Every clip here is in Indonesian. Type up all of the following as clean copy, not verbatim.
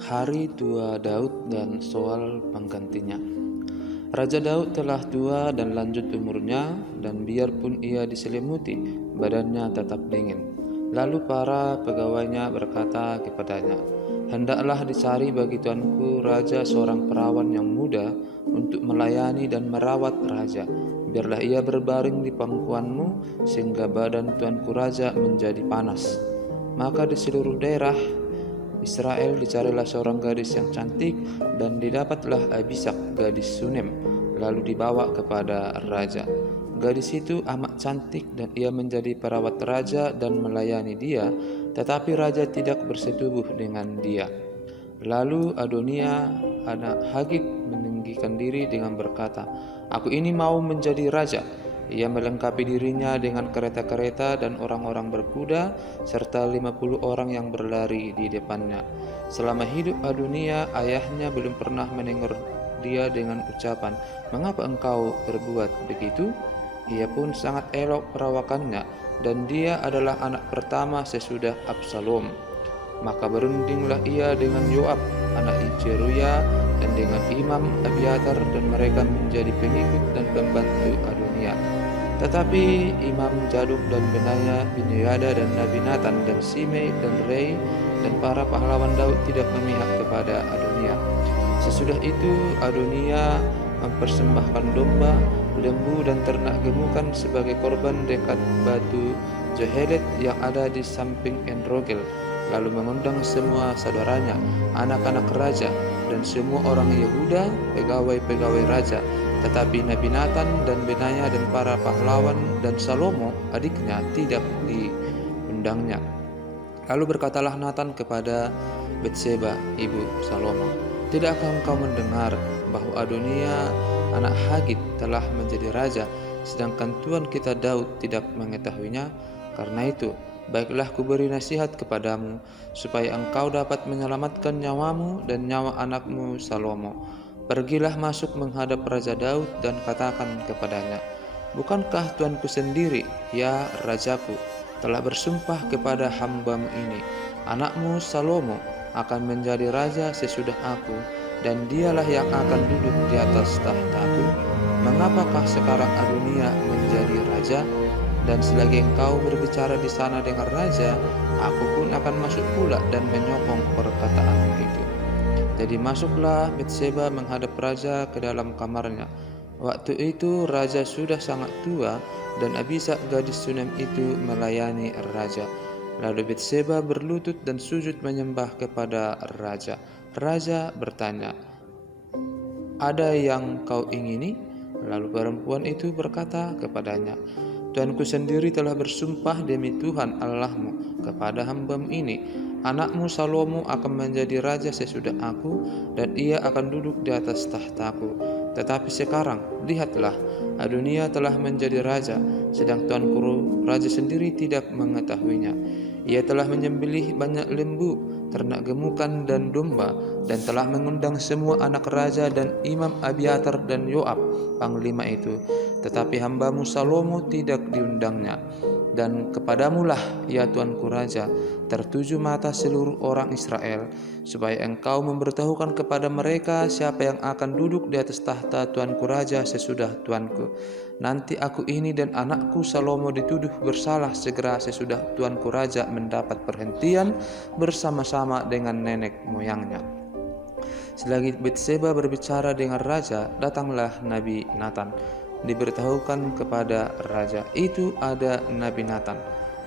Hari tua Daud dan soal penggantinya. Raja Daud telah tua dan lanjut umurnya, dan biarpun ia diselimuti, badannya tetap dingin. Lalu para pegawainya berkata kepadanya, "Hendaklah dicari bagi tuanku raja seorang perawan yang muda untuk melayani dan merawat raja. Biarlah ia berbaring di pangkuanmu sehingga badan tuanku raja menjadi panas." Maka di seluruh daerah Israel dicarilah seorang gadis yang cantik, dan didapatlah Abisak gadis Sunem, lalu dibawa kepada raja. Gadis itu amat cantik dan ia menjadi perawat raja dan melayani dia, tetapi raja tidak bersetubuh dengan dia. Lalu Adonia anak Hagit meninggikan diri dengan berkata, "Aku ini mau menjadi raja." Ia melengkapi dirinya dengan kereta-kereta dan orang-orang berkuda, serta 50 orang yang berlari di depannya. Selama hidup Adonia, ayahnya belum pernah menegur dia dengan ucapan, "Mengapa engkau berbuat begitu?" Ia pun sangat elok perawakannya, dan dia adalah anak pertama sesudah Absalom. Maka berundinglah ia dengan Yoab, anak Zeruya, dan dengan Imam Abiatar, dan mereka menjadi pengikut dan pembantu Adonia. Tetapi Imam Zadok dan Benaya bin Yoyada dan Nabi Nathan dan Simei dan Rei dan para pahlawan Daud tidak memihak kepada Adonia. Sesudah itu Adonia mempersembahkan domba, lembu dan ternak gemukan sebagai korban dekat batu Zohelet yang ada di samping Enrogel, lalu mengundang semua saudaranya, anak-anak raja, dan semua orang Yehuda, pegawai-pegawai raja. Tetapi Nabi Nathan dan Benaya dan para pahlawan dan Salomo adiknya tidak diundangnya. Lalu berkatalah Nathan kepada Betseba, ibu Salomo, "Tidakkah engkau mendengar bahwa Adonia anak Hagit telah menjadi raja, sedangkan tuan kita Daud tidak mengetahuinya? Karena itu, baiklah kuberi nasihat kepadamu, supaya engkau dapat menyelamatkan nyawamu dan nyawa anakmu Salomo. Pergilah masuk menghadap Raja Daud dan katakan kepadanya, 'Bukankah tuanku sendiri, ya rajaku, telah bersumpah kepada hambamu ini, anakmu Salomo akan menjadi raja sesudah aku, dan dialah yang akan duduk di atas tahtaku? Mengapakah sekarang Adonia menjadi raja? Dan selagi engkau berbicara di sana dengan raja, aku pun akan masuk pula dan menyokong perkataanmu itu.' Jadi masuklah Betseba menghadap raja ke dalam kamarnya. Waktu itu raja sudah sangat tua, dan Abisak gadis Sunem itu melayani raja. Lalu Betseba berlutut dan sujud menyembah kepada raja. Raja bertanya, 'Ada yang kau ingini?' Lalu perempuan itu berkata kepadanya, 'Tuanku sendiri telah bersumpah demi Tuhan Allahmu kepada hambamu ini, anakmu Salomo akan menjadi raja sesudah aku, dan ia akan duduk di atas tahtaku. Tetapi sekarang, lihatlah, Adonia telah menjadi raja, sedang tuanku raja sendiri tidak mengetahuinya. Ia telah menyembelih banyak lembu, ternak gemukan dan domba, dan telah mengundang semua anak raja dan Imam Abiatar dan Yoab, panglima itu. Tetapi hambamu Salomo tidak diundangnya. Dan kepadamulah, ya tuanku raja, tertuju mata seluruh orang Israel, supaya engkau memberitahukan kepada mereka siapa yang akan duduk di atas tahta tuanku raja sesudah tuanku. Nanti aku ini dan anakku Salomo dituduh bersalah segera sesudah tuanku raja mendapat perhentian bersama-sama dengan nenek moyangnya." Selagi Betseba berbicara dengan raja, datanglah Nabi Nathan. Diberitahukan kepada raja, "Itu ada Nabi Nathan."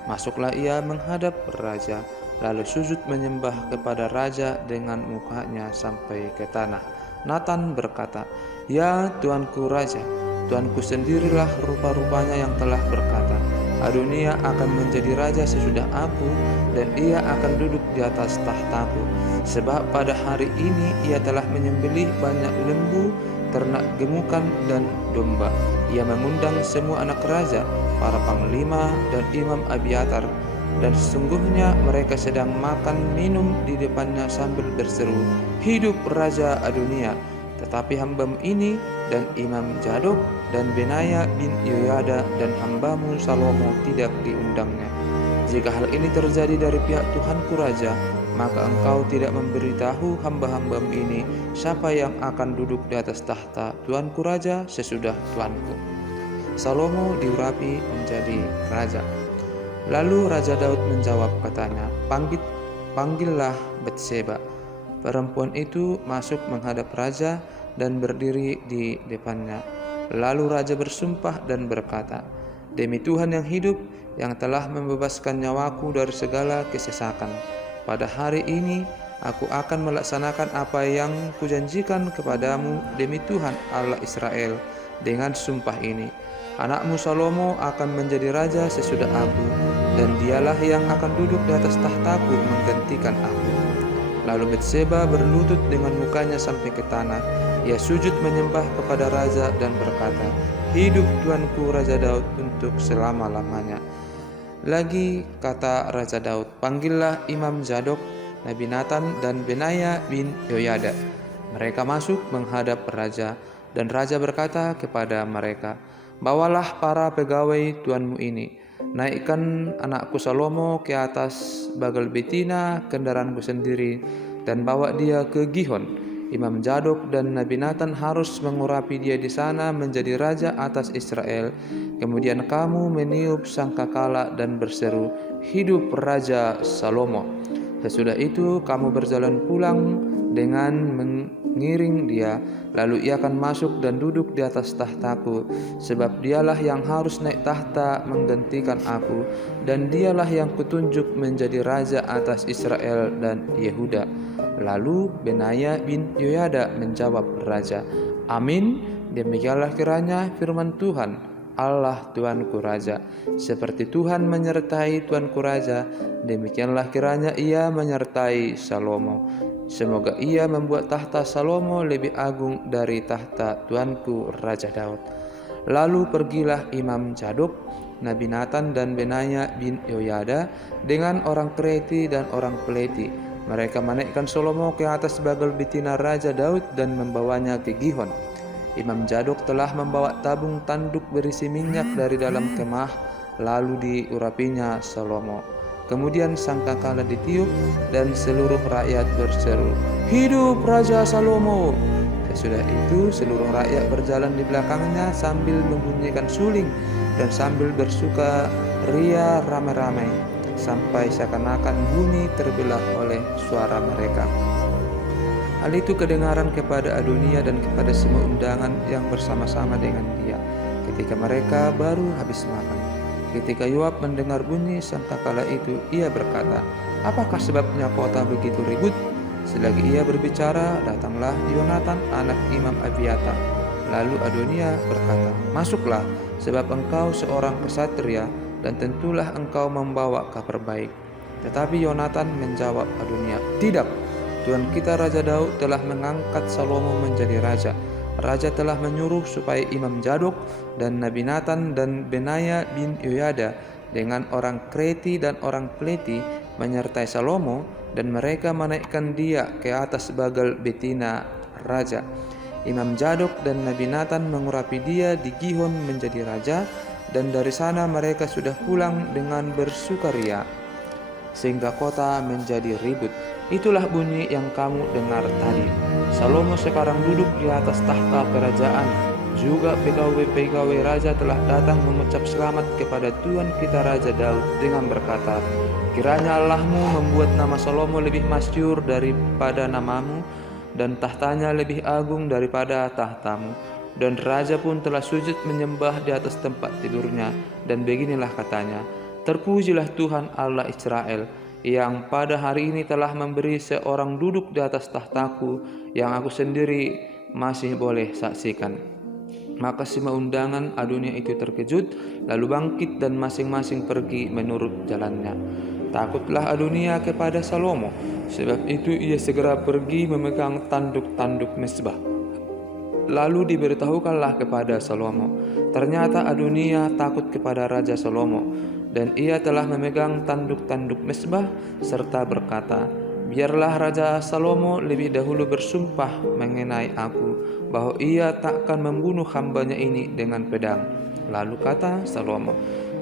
Masuklah ia menghadap raja, lalu sujud menyembah kepada raja dengan mukanya sampai ke tanah. Nathan berkata, "Ya tuanku raja, tuanku sendirilah rupa-rupanya yang telah berkata, Adonia akan menjadi raja sesudah aku, dan ia akan duduk di atas tahtaku. Sebab pada hari ini ia telah menyembelih banyak lembu, ternak gemukan dan domba. Ia mengundang semua anak raja, para panglima dan Imam Abiatar, dan sesungguhnya mereka sedang makan minum di depannya sambil berseru, 'Hidup Raja Adonia!' Tetapi hambamu ini dan Imam Zadok dan Benaya bin Yoyada dan hambamu Salomo tidak diundangnya. Jika hal ini terjadi dari pihak Tuhanku Raja, maka engkau tidak memberitahu hamba-hambamu ini siapa yang akan duduk di atas tahta Tuanku Raja sesudah Tuanku. Salomo diurapi menjadi raja. Lalu Raja Daud menjawab katanya, Panggillah Batseba. Perempuan itu masuk menghadap raja dan berdiri di depannya. Lalu raja bersumpah dan berkata, Demi Tuhan yang hidup, yang telah membebaskan nyawaku dari segala kesesakan, pada hari ini aku akan melaksanakan apa yang kujanjikan kepadamu demi Tuhan Allah Israel dengan sumpah ini. Anakmu Salomo akan menjadi raja sesudah aku, dan dialah yang akan duduk di atas tahtaku menggantikan aku. Lalu Batseba berlutut dengan mukanya sampai ke tanah. Ia sujud menyembah kepada raja dan berkata, Hidup Tuanku Raja Daud untuk selama-lamanya. Lagi kata Raja Daud, Panggillah Imam Zadok, Nabi Nathan, dan Benaya bin Yoyada. Mereka masuk menghadap raja, dan raja berkata kepada mereka, Bawalah para pegawai tuanmu ini, naikkan anakku Salomo ke atas bagal betina kendaraanku sendiri, dan bawa dia ke Gihon. Imam Zadok dan Nabi Nathan harus mengurapi dia di sana menjadi raja atas Israel. Kemudian kamu meniup sangkakala dan berseru, Hidup Raja Salomo. Sesudah itu kamu berjalan pulang dengan mengiring dia, lalu ia akan masuk dan duduk di atas tahtaku, sebab dialah yang harus naik tahta menggantikan aku, dan dialah yang kutunjuk menjadi raja atas Israel dan Yehuda. Lalu Benaya bin Yoyada menjawab raja, Amin, demikianlah kiranya firman Tuhan, Allah Tuanku Raja. Seperti Tuhan menyertai Tuanku Raja, demikianlah kiranya ia menyertai Salomo. Semoga ia membuat tahta Salomo lebih agung dari tahta Tuanku Raja Daud. Lalu pergilah Imam Zadok, Nabi Nathan, dan Benaya bin Yoyada dengan orang Kreti dan orang Peleti. Mereka menaikkan Salomo ke atas bagal betina Raja Daud dan membawanya ke Gihon. Imam Zadok telah membawa tabung tanduk berisi minyak dari dalam kemah, lalu diurapinya Salomo. Kemudian sangkakala ditiup dan seluruh rakyat berseru, Hidup Raja Salomo. Sesudah itu seluruh rakyat berjalan di belakangnya sambil membunyikan suling dan sambil bersuka ria ramai-ramai, sampai seakan-akan bumi terbelah oleh suara mereka. Hal itu kedengaran kepada Adonia dan kepada semua undangan yang bersama-sama dengan dia ketika mereka baru habis makan. Ketika Yoab mendengar bunyi sangkakala itu, ia berkata, Apakah sebabnya kota begitu ribut? Selagi ia berbicara, datanglah Yonatan anak Imam Abiatar. Lalu Adonia berkata, Masuklah, sebab engkau seorang kesatria, dan tentulah engkau membawa kabar baik. Tetapi Yonatan menjawab Adonia, Tidak, Tuan kita Raja Daud telah mengangkat Salomo menjadi raja. Raja telah menyuruh supaya Imam Zadok dan Nabi Nathan dan Benaya bin Yoyada dengan orang Kreti dan orang Peleti menyertai Salomo, dan mereka menaikkan dia ke atas bagal betina raja. Imam Zadok dan Nabi Nathan mengurapi dia di Gihon menjadi raja, dan dari sana mereka sudah pulang dengan bersukaria, sehingga kota menjadi ribut. Itulah bunyi yang kamu dengar tadi. Salomo sekarang duduk di atas tahta kerajaan. Juga pegawai-pegawai raja telah datang mengucap selamat kepada Tuan kita Raja Daud dengan berkata, Kiranya Allahmu membuat nama Salomo lebih masyhur daripada namamu, dan tahtanya lebih agung daripada tahtamu. Dan raja pun telah sujud menyembah di atas tempat tidurnya, dan beginilah katanya, Terpujilah Tuhan Allah Israel, yang pada hari ini telah memberi seorang duduk di atas tahtaku, yang aku sendiri masih boleh saksikan. Maka semua undangan Adonia itu terkejut, lalu bangkit dan masing-masing pergi menurut jalannya. Takutlah Adonia kepada Salomo, sebab itu ia segera pergi memegang tanduk-tanduk mezbah. Lalu diberitahukanlah kepada Salomo, ternyata Adonia takut kepada Raja Salomo, dan ia telah memegang tanduk-tanduk mezbah serta berkata, Biarlah Raja Salomo lebih dahulu bersumpah mengenai aku, bahwa ia takkan membunuh hambanya ini dengan pedang. Lalu kata Salomo,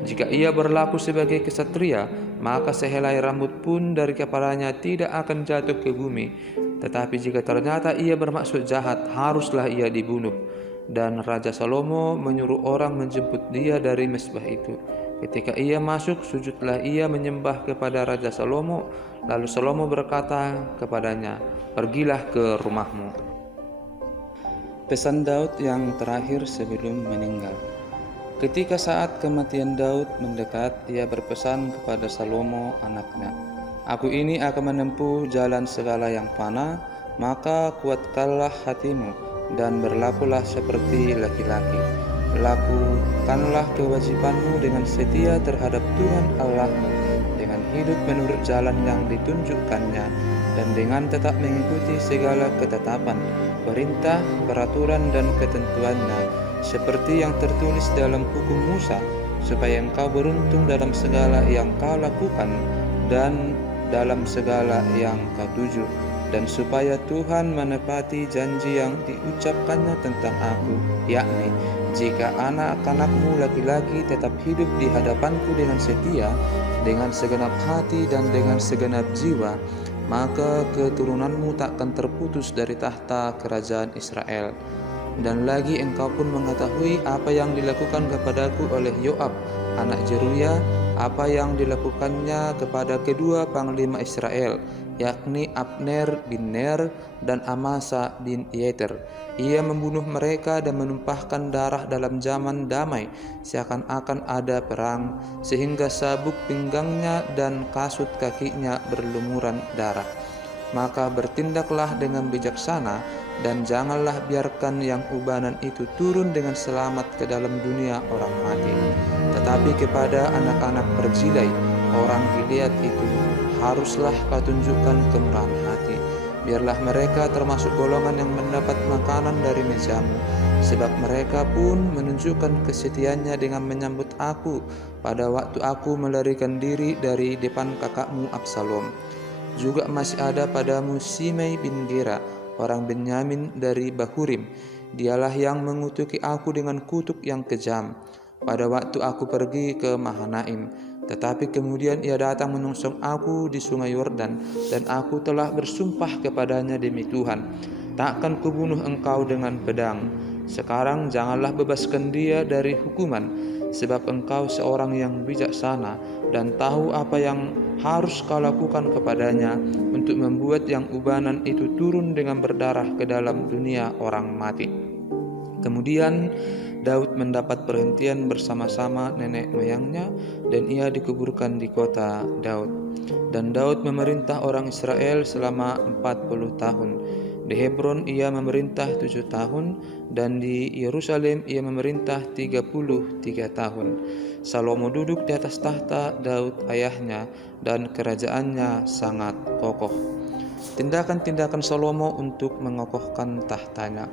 Jika ia berlaku sebagai kesatria, maka sehelai rambut pun dari kepalanya tidak akan jatuh ke bumi. Tetapi jika ternyata ia bermaksud jahat, haruslah ia dibunuh." Dan Raja Salomo menyuruh orang menjemput dia dari mezbah itu. Ketika ia masuk, sujudlah ia menyembah kepada Raja Salomo. Lalu Salomo berkata kepadanya, "Pergilah ke rumahmu." Pesan Daud yang terakhir sebelum meninggal. Ketika saat kematian Daud mendekat, ia berpesan kepada Salomo anaknya, "Aku ini akan menempuh jalan segala yang fana, maka kuatkanlah hatimu dan berlakulah seperti laki-laki. Lakukanlah kewajibanmu dengan setia terhadap Tuhan Allahmu, dengan hidup menurut jalan yang ditunjukkannya, dan dengan tetap mengikuti segala ketetapan, perintah, peraturan, dan ketentuannya, seperti yang tertulis dalam hukum Musa, supaya engkau beruntung dalam segala yang kau lakukan dan dalam segala yang kau tuju, dan supaya Tuhan menepati janji yang diucapkannya tentang aku, yakni, jika anak-anakmu laki-laki tetap hidup di hadapanku dengan setia, dengan segenap hati dan dengan segenap jiwa, maka keturunanmu takkan terputus dari tahta kerajaan Israel. Dan lagi engkau pun mengetahui apa yang dilakukan kepadaku oleh Yoab, anak Zeruya, apa yang dilakukannya kepada kedua panglima Israel, yakni Abner bin Ner dan Amasa bin Yeter. Ia membunuh mereka dan menumpahkan darah dalam zaman damai, seakan-akan ada perang, sehingga sabuk pinggangnya dan kasut kakinya berlumuran darah. Maka bertindaklah dengan bijaksana, dan janganlah biarkan yang ubanan itu turun dengan selamat ke dalam dunia orang mati. Tetapi kepada anak-anak Barzilai, orang Gilead itu, haruslah kau tunjukkan kemurahan hati. Biarlah mereka termasuk golongan yang mendapat makanan dari mejamu, sebab mereka pun menunjukkan kesetiaannya dengan menyambut aku pada waktu aku melarikan diri dari depan kakakmu Absalom. Juga masih ada padamu Simei bin Gera, orang Benyamin dari Bahurim. Dialah yang mengutuki aku dengan kutuk yang kejam pada waktu aku pergi ke Mahanaim. Tetapi kemudian ia datang menyongsong aku di sungai Yordan, dan aku telah bersumpah kepadanya demi Tuhan, takkan kubunuh engkau dengan pedang. Sekarang janganlah bebaskan dia dari hukuman, sebab engkau seorang yang bijaksana dan tahu apa yang harus kau lakukan kepadanya untuk membuat yang ubanan itu turun dengan berdarah ke dalam dunia orang mati." Kemudian Daud mendapat perhentian bersama-sama nenek moyangnya, dan ia dikuburkan di kota Daud. Dan Daud memerintah orang Israel selama 40 tahun. Di Hebron ia memerintah 7 tahun, dan di Yerusalem ia memerintah 33 tahun. Salomo duduk di atas tahta Daud ayahnya, dan kerajaannya sangat kokoh. Tindakan-tindakan Salomo untuk mengokohkan tahtanya.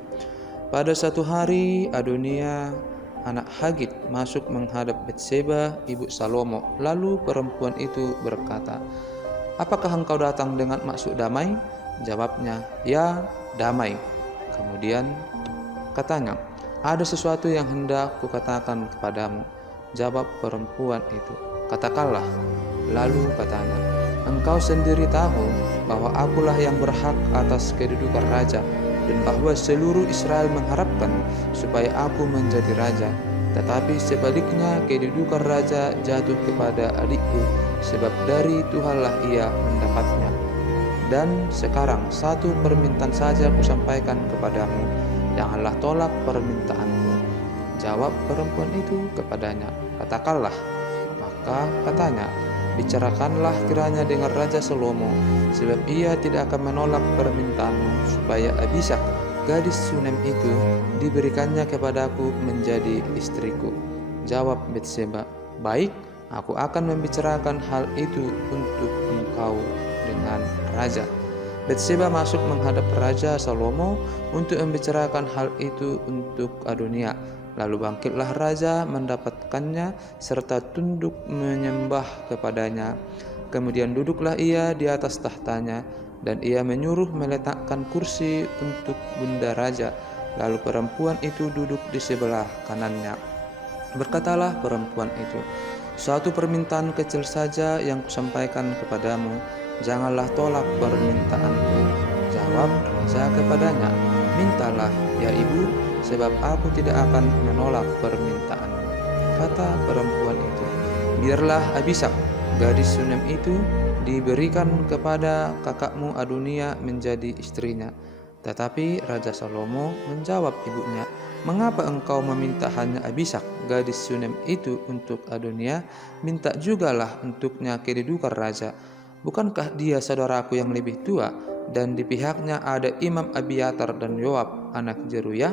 Pada satu hari, Adonia, anak Hagit, masuk menghadap Betseba, ibu Salomo. Lalu perempuan itu berkata, "Apakah engkau datang dengan maksud damai?" Jawabnya, "Ya, damai." Kemudian katanya, "Ada sesuatu yang hendak kukatakan kepadamu." Jawab perempuan itu, "Katakanlah." Lalu katanya, "Engkau sendiri tahu bahwa akulah yang berhak atas kedudukan raja, dan bahwa seluruh Israel mengharapkan supaya aku menjadi raja. Tetapi sebaliknya kedudukan raja jatuh kepada adikku, sebab dari Tuhanlah ia mendapatnya. Dan sekarang satu permintaan saja kusampaikan kepadamu, janganlah tolak permintaanku." Jawab perempuan itu kepadanya, "Katakanlah." Maka katanya, "Bicarakanlah kiranya dengan Raja Salomo, sebab ia tidak akan menolak permintaanmu, supaya Abishag, gadis Sunem itu, diberikannya kepadaku menjadi istriku." Jawab Betseba, "Baik, aku akan membicarakan hal itu untuk engkau dengan raja." Betseba masuk menghadap Raja Salomo untuk membicarakan hal itu untuk Adonia. Lalu bangkitlah raja mendapatkannya serta tunduk menyembah kepadanya. Kemudian duduklah ia di atas tahtanya, dan ia menyuruh meletakkan kursi untuk bunda raja. Lalu perempuan itu duduk di sebelah kanannya. Berkatalah perempuan itu, Suatu permintaan kecil saja yang kusampaikan kepadamu, janganlah tolak permintaanku. Jawab raja kepadanya, mintalah ya ibu, sebab aku tidak akan menolak permintaanmu. Kata perempuan itu, biarlah Abisak, gadis Sunem itu, diberikan kepada kakakmu Adonia menjadi istrinya. Tetapi Raja Salomo menjawab ibunya, mengapa engkau meminta hanya Abisak, gadis Sunem itu untuk Adonia? Minta jugalah untuknya kedudukan raja. Bukankah dia saudaraku yang lebih tua, dan di pihaknya ada Imam Abiatar dan Yoab anak Jeruya?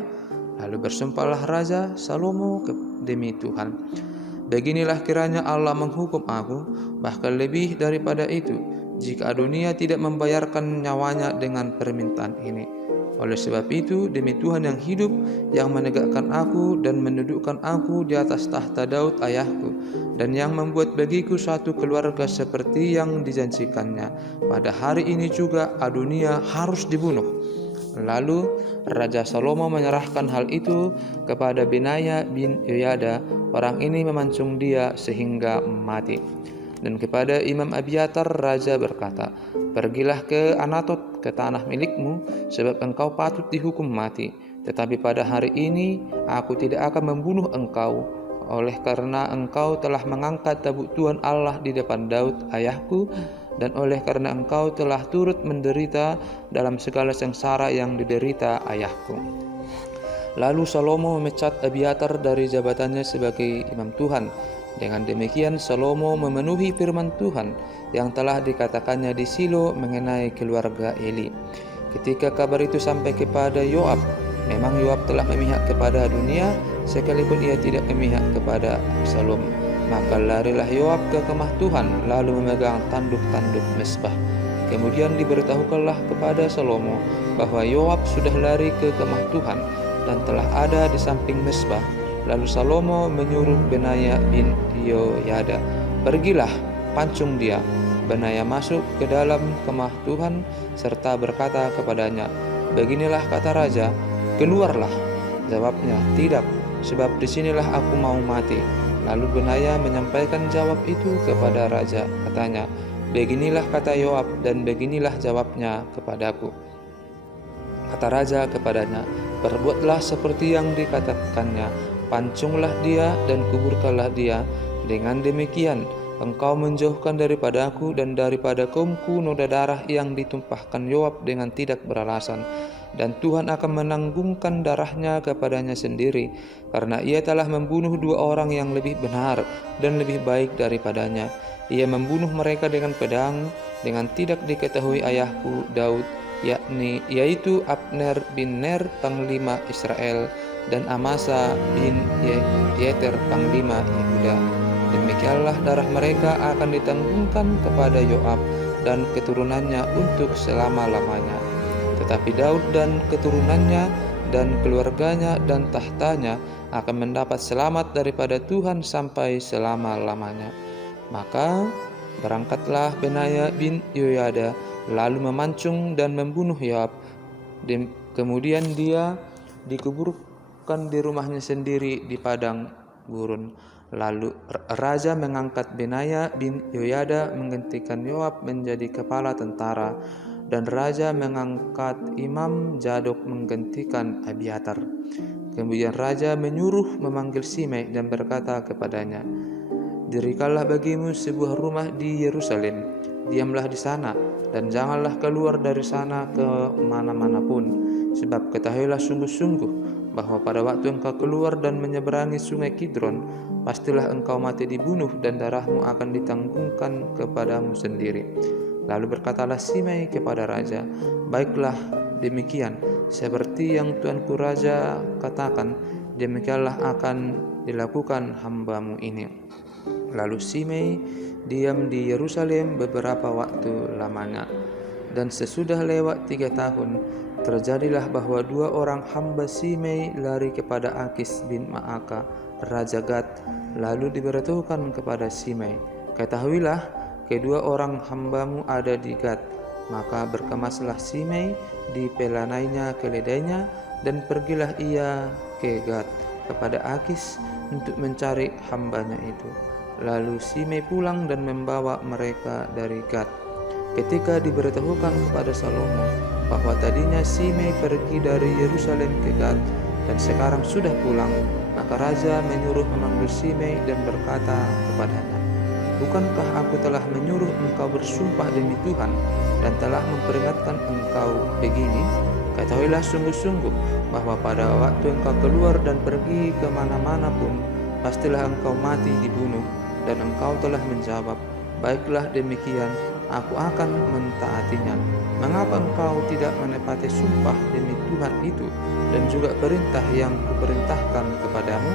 Lalu bersumpahlah Raja Salomo demi Tuhan, beginilah kiranya Allah menghukum aku, bahkan lebih daripada itu, jika Adonia tidak membayarkan nyawanya dengan permintaan ini. Oleh sebab itu, demi Tuhan yang hidup, yang menegakkan aku dan mendudukkan aku di atas tahta Daud ayahku, dan yang membuat bagiku suatu keluarga seperti yang dijanjikannya, pada hari ini juga Adonia harus dibunuh. Lalu Raja Salomo menyerahkan hal itu kepada Benaya bin Yoyada. Orang ini memancung dia sehingga mati. Dan kepada Imam Abiatar raja berkata, pergilah ke Anatot, ke tanah milikmu, sebab engkau patut dihukum mati. Tetapi pada hari ini aku tidak akan membunuh engkau, oleh karena engkau telah mengangkat tabut Tuhan Allah di depan Daud ayahku, dan oleh karena engkau telah turut menderita dalam segala sengsara yang diderita ayahku. Lalu Salomo memecat Abiatar dari jabatannya sebagai imam Tuhan. Dengan demikian Salomo memenuhi firman Tuhan yang telah dikatakannya di Silo mengenai keluarga Eli. Ketika kabar itu sampai kepada Yoab, memang Yoab telah memihak kepada Adonia, sekalipun ia tidak memihak kepada Absalom. Maka larilah Yoab ke kemah Tuhan, lalu memegang tanduk-tanduk mezbah. Kemudian diberitahukanlah kepada Salomo bahwa Yoab sudah lari ke kemah Tuhan dan telah ada di samping mezbah. Lalu Salomo menyuruh Benaya bin Yoyada, pergilah, pancung dia. Benaya masuk ke dalam kemah Tuhan serta berkata kepadanya, beginilah kata raja, keluarlah. Jawabnya, tidak, sebab disinilah aku mau mati. Lalu Benaya menyampaikan jawab itu kepada raja, katanya, beginilah kata Yoab dan beginilah jawabnya kepadaku. Kata raja kepadanya, perbuatlah seperti yang dikatakannya, pancunglah dia dan kuburkanlah dia. Dengan demikian engkau menjauhkan daripada aku dan daripada kaumku noda darah yang ditumpahkan Yoab dengan tidak beralasan, dan Tuhan akan menanggungkan darahnya kepadanya sendiri, karena ia telah membunuh dua orang yang lebih benar dan lebih baik daripadanya. Ia membunuh mereka dengan pedang, dengan tidak diketahui ayahku Daud, yaitu Abner bin Ner, panglima Israel, dan Amasa bin Yeter, panglima Yehuda. Demikianlah darah mereka akan ditanggungkan kepada Yoab dan keturunannya untuk selama-lamanya. Tetapi Daud dan keturunannya dan keluarganya dan tahtanya akan mendapat selamat daripada Tuhan sampai selama-lamanya. Maka berangkatlah Benaya bin Yoyada, lalu memancung dan membunuh Yoab. Kemudian dia dikuburkan di rumahnya sendiri di padang gurun. Lalu raja mengangkat Benaya bin Yoyada menggantikan Yoab menjadi kepala tentara, dan raja mengangkat Imam Zadok menggantikan Abiatar. Kemudian raja menyuruh memanggil Simei dan berkata kepadanya, dirikanlah bagimu sebuah rumah di Yerusalem, diamlah di sana dan janganlah keluar dari sana ke mana-mana pun, sebab ketahuilah sungguh-sungguh bahwa pada waktu engkau keluar dan menyeberangi sungai Kidron, pastilah engkau mati dibunuh dan darahmu akan ditanggungkan kepadamu sendiri. Lalu berkatalah Simei kepada raja, baiklah demikian, seperti yang tuanku raja katakan, demikianlah akan dilakukan hambamu ini. Lalu Simei diam di Yerusalem beberapa waktu lamanya. Dan sesudah lewat 3 tahun, terjadilah bahwa 2 orang hamba Simei lari kepada Akis bin Maaka, Raja Gad, lalu diberitahukan kepada Simei, ketahuilah, kedua orang hambamu ada di Gad. Maka berkemaslah Simei, dipelanainya keledainya, dan pergilah ia ke Gad kepada Akis untuk mencari hambanya itu. Lalu Simei pulang dan membawa mereka dari Gad. Ketika diberitahukan kepada Salomo bahwa tadinya Simei pergi dari Yerusalem ke Gad dan sekarang sudah pulang, maka raja menyuruh memanggil Simei dan berkata kepadanya, "Bukankah aku telah menyuruh engkau bersumpah demi Tuhan dan telah memperingatkan engkau begini? Ketahuilah sungguh-sungguh bahwa pada waktu engkau keluar dan pergi kemana-mana pun, pastilah engkau mati dibunuh." Dan engkau telah menjawab, "Baiklah demikian, aku akan mentaatinya." Mengapa engkau tidak menepati sumpah demi Tuhan itu dan juga perintah yang kuperintahkan kepadamu?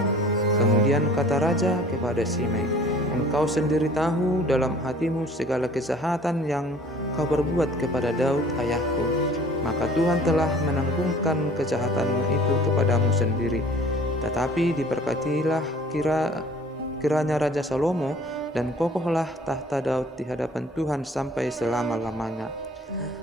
Kemudian kata raja kepada Simei, "Engkau sendiri tahu dalam hatimu segala kejahatan yang kau perbuat kepada Daud ayahku. Maka Tuhan telah menanggungkan kejahatanmu itu kepadamu sendiri. Tetapi diberkatilah kiranya Raja Salomo dan kokohlah tahta Daud di hadapan Tuhan sampai selama-lamanya."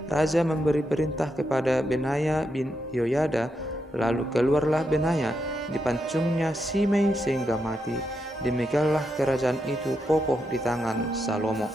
Raja memberi perintah kepada Benaya bin Yoyada, lalu keluarlah Benaya, dipancungnya Simei sehingga mati. Demikianlah kerajaan itu kokoh di tangan Salomo.